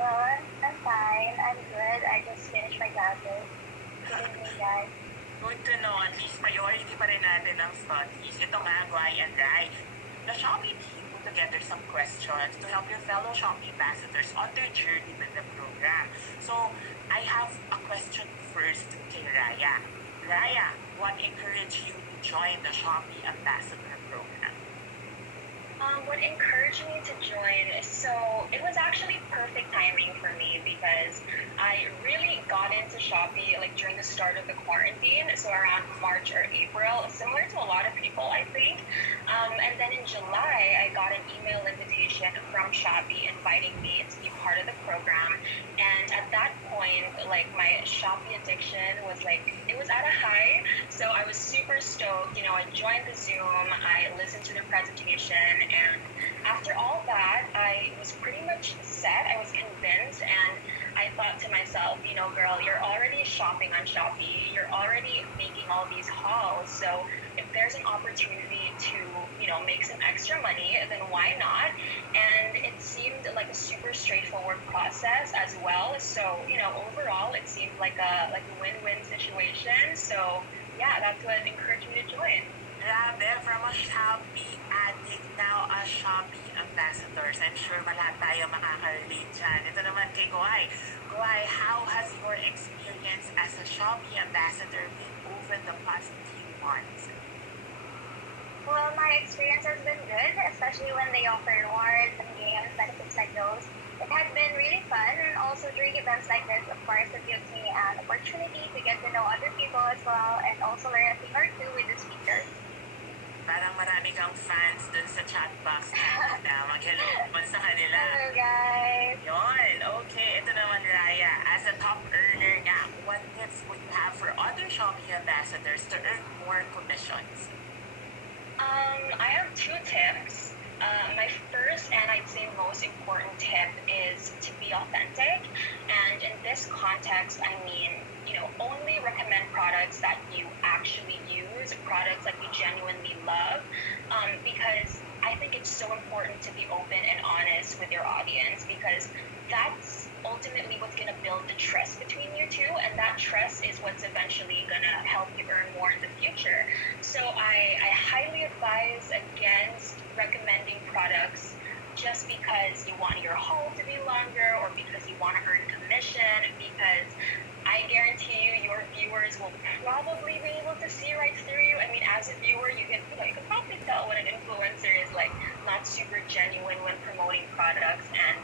Well, I'm fine. I'm good. I just finished my classes. Good evening, guys. Good to know, at least priority pa rin natin ang studies. Ito nga, Gwy and Rai. The Shopee team put together some questions to help your fellow Shopee ambassadors on their journey with the program. So, I have a question first kay Raya. Raya, what encouraged you to join the Shopee Ambassador program? What encouraged me to join, so it was actually perfect timing for me because I really got into Shopee like during the start of the quarantine, so around March or April, similar to a lot of people, I think. And then in July, I got an email invitation from Shopee inviting me to be part of the program. And at that point, like my Shopee addiction was like, it was at a high. So I was super stoked. I joined the Zoom, I listened to the presentation, and after all that, I was pretty much set. I was convinced, and I thought to myself, girl, you're already shopping on Shopee. You're already making all these hauls. So if there's an opportunity to, make some extra money, then why not? And it seemed like a super straightforward process as well. So, overall, it seemed like a win-win situation. So yeah, that's what encouraged me to join. Grabe, from a Shopee addict now a Shopee ambassadors. I'm sure lahat tayo makaka-relate dyan. Ito naman kay Gwy. Gwy, how has your experience as a Shopee ambassador been over the past few months? Well, my experience has been good, especially when they offer rewards and games, benefits like those. It has been really fun, and also during events like this, of course, it gives me an opportunity to get to know other people as well, and also learn a thing or two with the speakers. Parang marami kang fans dun sa chat box na mag-hello naman sa kanila. Hello, guys! Yon, okay. Ito naman, Raya. As a top earner nga, what tips would you have for other Shopee ambassadors to earn more commissions? I have two tips. My first and I'd say most important tip is to be authentic. And in this context, I mean, only recommend products that you actually use, products that you genuinely love, because I think it's so important to be open and honest with your audience, because that's ultimately what's going to build the trust between you two, and that trust is what's eventually going to help you earn more in the future. So I highly advise against recommending products just because you want your haul to be longer or because you want to earn commission, because I guarantee you your viewers will probably be able to see right through you. I mean, as a viewer, you can probably tell when an influencer is like not super genuine when promoting products, and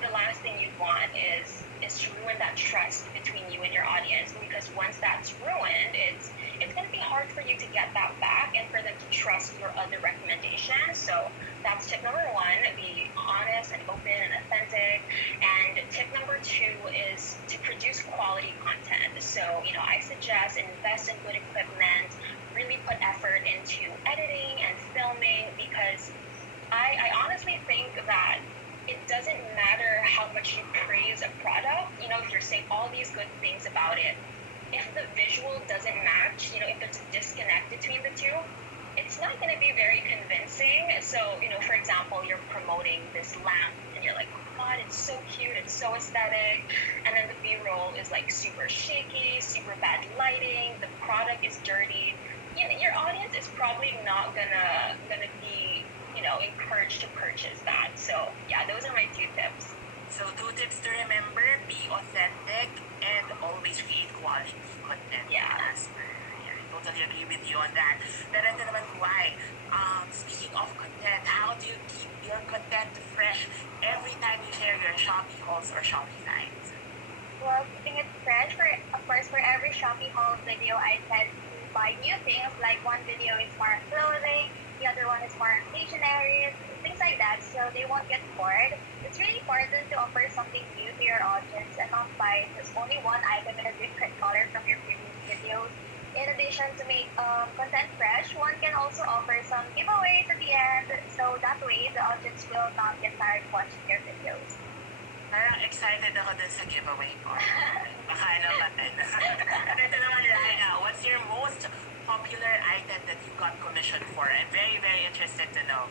the last thing you'd want is to ruin that trust between you and your audience, because once that's ruined, it's going to be hard for you to get that back and for them to trust your other recommendations. So that's tip number one, be honest and open and authentic. And tip number two is to produce quality content. So, I suggest invest in good equipment, really put effort into editing and filming, because I honestly think that it doesn't matter how much you praise a product, if you're saying all these good things about it, if the visual doesn't match, if there's a disconnect between the two, it's not going to be very convincing. So, for example, you're promoting this lamp and you're like, oh my God, it's so cute, it's so aesthetic. And then the B-roll is like super shaky, super bad lighting, the product is dirty. Your audience is probably not gonna be, encouraged to purchase that. So yeah, those are my two tips. So, two tips to remember, be authentic and always create quality content. Yeah. I totally agree with you on that. Pero ito naman, why? Speaking of content, how do you keep your content fresh every time you share your Shopee hauls or Shopee finds? Well, keeping it fresh, of course, for every Shopee haul video, I tend to buy new things. Like one video is more on clothing, the other one is more on stationery, things like that, so they won't get bored. It's really important to offer something new to your audience and not buy just only one item in a different color from your previous videos. In addition to make content fresh, one can also offer some giveaways at the end, so that way the audience will not get tired watching your videos. Parang excited ako dun sa giveaway ko. Baka naman. Ito naman, Raya, what's your most popular item that you got commissioned for? I'm very, very interested to know.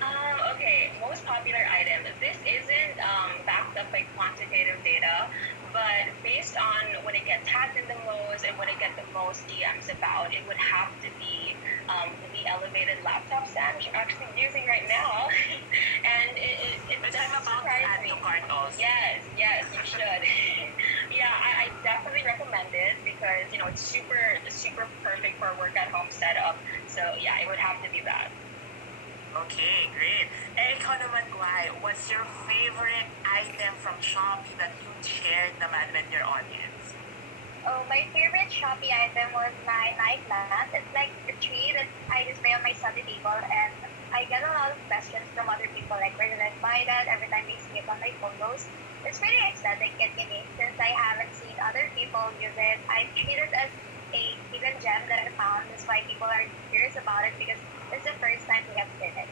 Okay, most popular item. This isn't backed up by quantitative data, but based on what it gets tagged in the most and what it get the most DMs about, it would have to be the elevated laptop stand, which I'm actually using right now. And it Which I'm doesn't about to surprise add me. to cart also. Yes, you should. Yeah, I definitely recommend it because it's super perfect for a work at home setup. So yeah, it would have to be that. Okay, great. Eh, ikaw naman, Guy, what's your favorite item from Shopee that you shared naman with your audience? Oh, my favorite Shopee item was my night lamp. It's like a tree that I display on my study table, and I get a lot of questions from other people like, where did I buy that? Every time they see it on my photos. It's really aesthetic and unique since I haven't seen other people use it. I treat it as a hidden gem that I found. That's why people are curious about it because it's the first time they have seen it.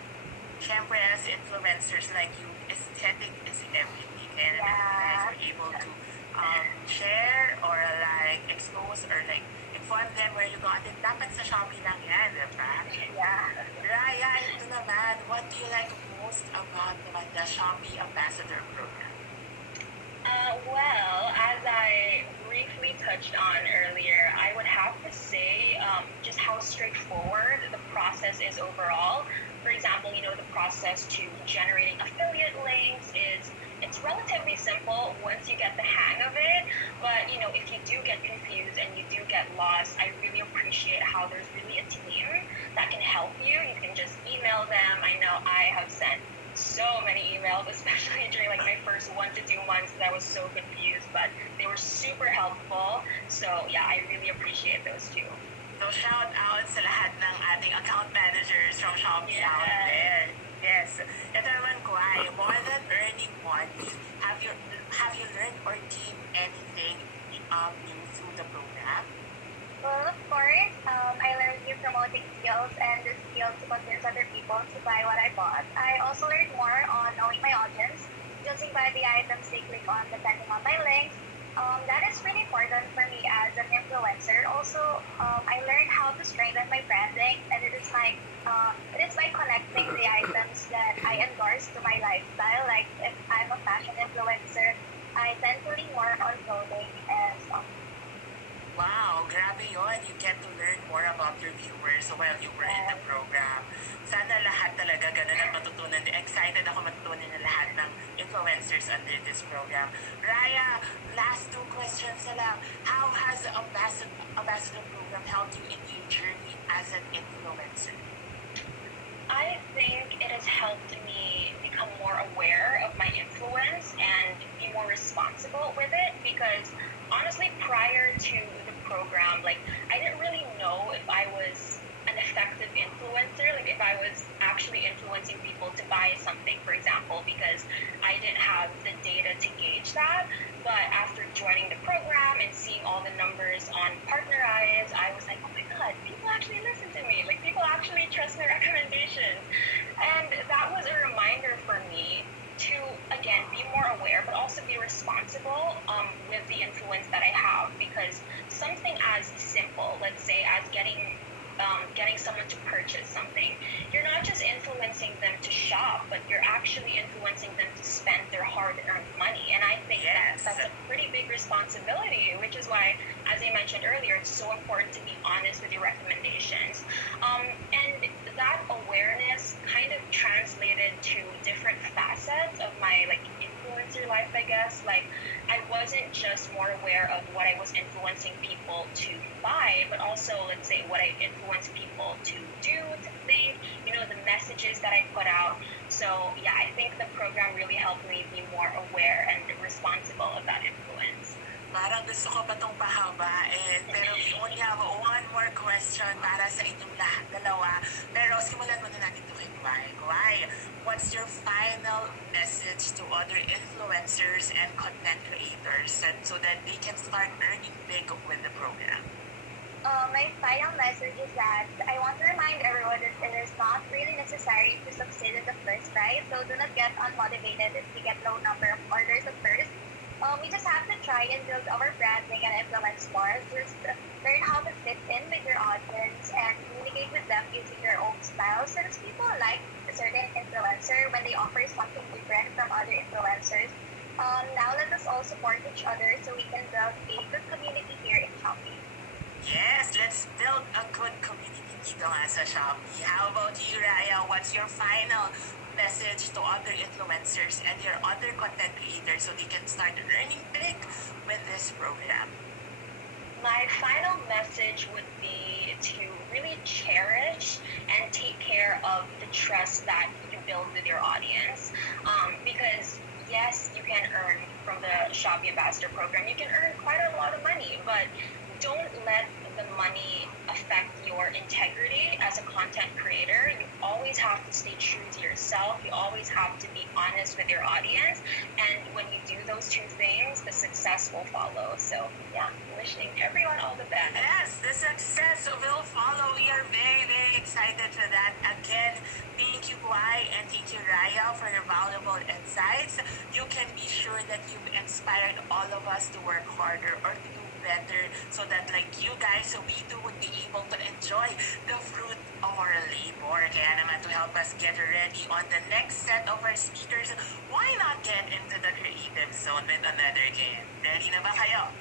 Siyempre, as influencers like you, aesthetic is everything. And you guys Yeah. were able to share or like expose or like inform them where you got it. Dapat sa Shopee lang yan, diba? Yeah. Raya, ito naman, what do you like most about naman the Shopee Ambassador Program? Well, as I briefly touched on earlier, I would have to say just how straightforward the process is overall. For example, the process to generating affiliate links is it's relatively simple once you get the hang of it. But if you do get confused and you do get lost, I really appreciate how there's really a team that can help you. You can just email them. I know I have sent so many emails, especially during like my first 1 to 2 months that I was so confused, but they were super helpful. So yeah, I really appreciate those two. So shout out sa lahat ng ating account managers from Shopee out Yes. there. Yes. Ito naman, Kwai, more than earning money, have you learned or gained anything new through the program? Well, of course, I learned new promoting skills and the skills to convince other people to buy what I bought. I also learned more on knowing my audience, judging by the items they click on depending on my links. That is really important for me as an influencer. Also, I learned how to strengthen my branding, and it is by connecting the items that I endorse to my lifestyle. Like if I'm a fashion influencer, I tend to lean more on clothing and stuff. Wow, grabe yun. You get to learn more about your viewers while you were in the program. Sana lahat talaga ganun ang matutunan. Excited ako matutunan ng lahat ng influencers under this program. Raya, last 2 questions na lang. How has the ambassador program helped you in your journey as an influencer? I think it has helped me become more aware of my influence and be more responsible with it because honestly, prior to the program, like I didn't really know if I was an effective influencer, like if I was actually influencing people to buy something, for example, because I didn't have the data to gauge that. But after joining the program and seeing all the numbers on Partner Eyes, I was like, oh my god, people actually listen to me. Like people actually trust my recommendations. And that was a reminder for me to again be more aware but also be responsible with the influence that I have because something as simple, let's say as getting someone to purchase something, you're not just influencing them to shop, but you're actually influencing them to spend their hard-earned money. And I think Yes. that's a pretty big responsibility, which is why, as I mentioned earlier, it's so important to be honest with your recommendations. And that awareness kind of translated to different facets of my like influencer life, I guess. Like I wasn't just more aware of what I was influencing people to buy, but also let's say what I influence people to do, to think, the messages that I put out. So yeah, I think the program really helped me be more aware and responsible of that influence. Parang gusto ko pa itong pahabain. Pero we only have one more question para sa inyong lahat, dalawa. Pero simulan muna natin ito kay Guy. Guy, what's your final message to other influencers and content creators so that they can start earning big with the program? My final message is that I want to remind everyone that it is not really necessary to succeed in the first try, so do not get unmotivated if you get low number of orders at first. We just have to try and build our branding and influence more. Just learn how to fit in with your audience and communicate with them using your own style since people like certain influencer when they offer something different from other influencers. Now let us all support each other so we can build a good community here in Shopee. Yes, let's build a good community dito nga sa Shopee. How about you, Raya? What's your final message to other influencers and your other content creators so they can start earning big with this program? My final message would be to really cherish and take care of the trust that you build with your audience. Because yes, you can earn from the Shopee Ambassador program. You can earn quite a lot of money, but don't let the money affect your integrity as a content creator. You always have to stay true to yourself. You always have to be honest with your audience. And when you do those two things, the success will follow. So yeah, wishing everyone all the best. Yes, the success will follow. We are very, very excited for that. Again, thank you, Gwy, and thank you, Raya, for your valuable insights. You can be sure that you've inspired all of us to work harder or to do better so that like you guys, so we too would be able to enjoy the fruit of our labor. Kaya naman to help us get ready on the next set of our speakers, why not get into the creative zone with another game? Ready na ba kayo?